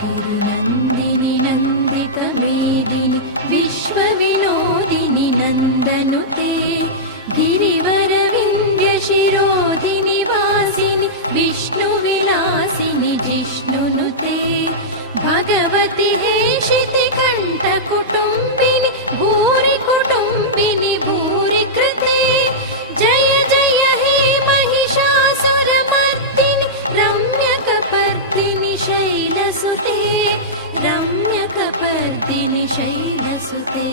गिरिनन्दिनि नन्दितमेदिनि विश्वविनोदिनि नन्दनुते गिरिवरविन्द्यशिरोधिनि वासिनि विष्णुविलासिनि जिष्णुनुते भगवति हेशितिकण्ठकुटुम्बिनि भूरि कुटुम्बिनि भूरि कृते जय जय हे महिषासुरमर्दिनि रम्यकपर्दिनि शैलसुते रम्यकपर्दिनि शैलसुते।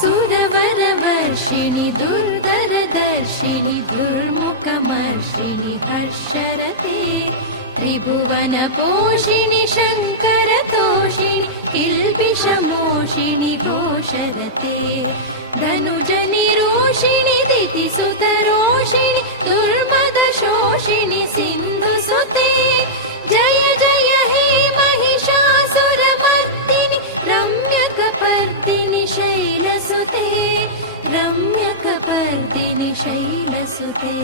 सुरवरवर्षिणि दुर्धरदर्शिनि दुर्मुखमर्षिणि हर्षरते त्रिभुवनपोषिणि शङ्करतोषिणि किल्बिषमोषिणि घोषरते धनुजनिरोषिणि दितिसुतरोषिणि दुर्मदशोषिणि सिन्धुसुते जय जय हे महिषासुरमर्दिनि रम्यकपर्दिनि शैलसुते रम्यकपर्दिनि शैलसुते।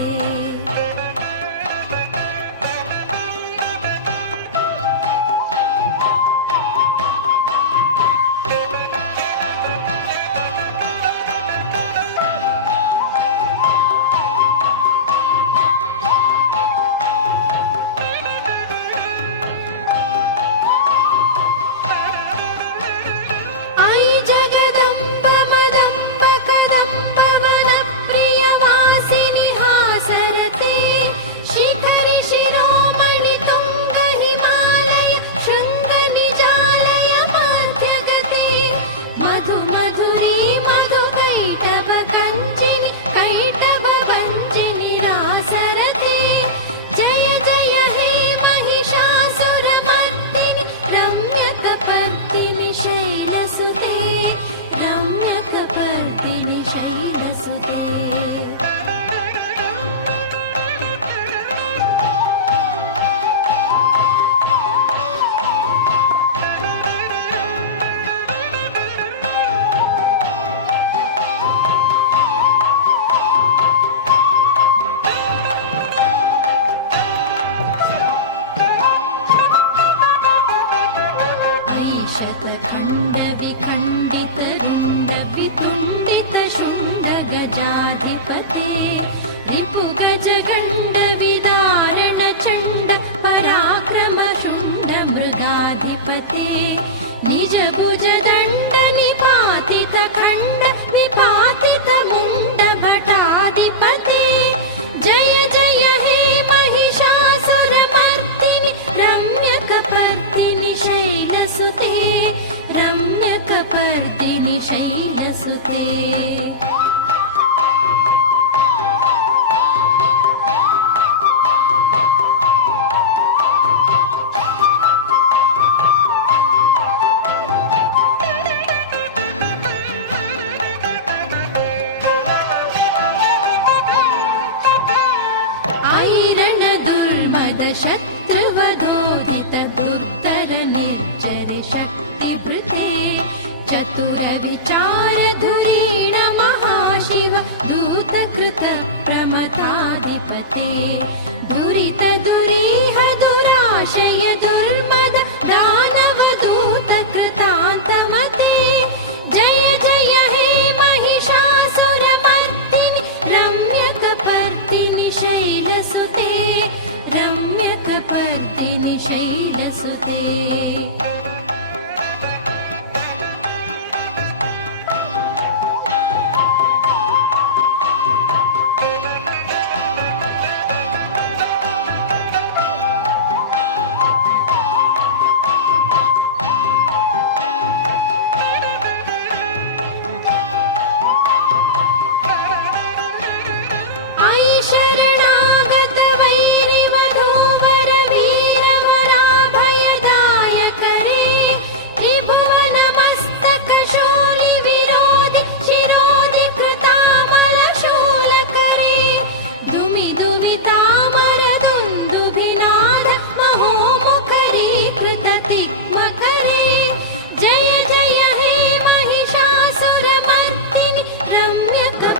रम्यकपर्दिनि शैलसुते शतखण्डविखण्डितरुण्डवितुण्डितशुण्डगजाधिपते रिपुगजगण्डविदारणचण्ड पराक्रमशुण्डमृगाधिपते निजभुजदण्डनिपातितखण्ड विपातितमुण्डभटाधिपते जय जय हे महिषासुरमर्दिनि रम्यकपर्दिनि शैलसुते रम्यकपर्दिनि शैलसुते। ऐरण दुर्मद शत्रुवधोदित दुर्धर निर्जर शक्तिभृते चतुर विचार धुरीण महाशिव दूतकृत प्रमथाधिपते दुरित दुरीह दुराशय दुर्मद दानव दूत कृतान्तमते जय जय हे महिषासुरमर्दिनि रम्यकपर्दिनि शैलसुते रम्यकपर्दिनि शैलसुते।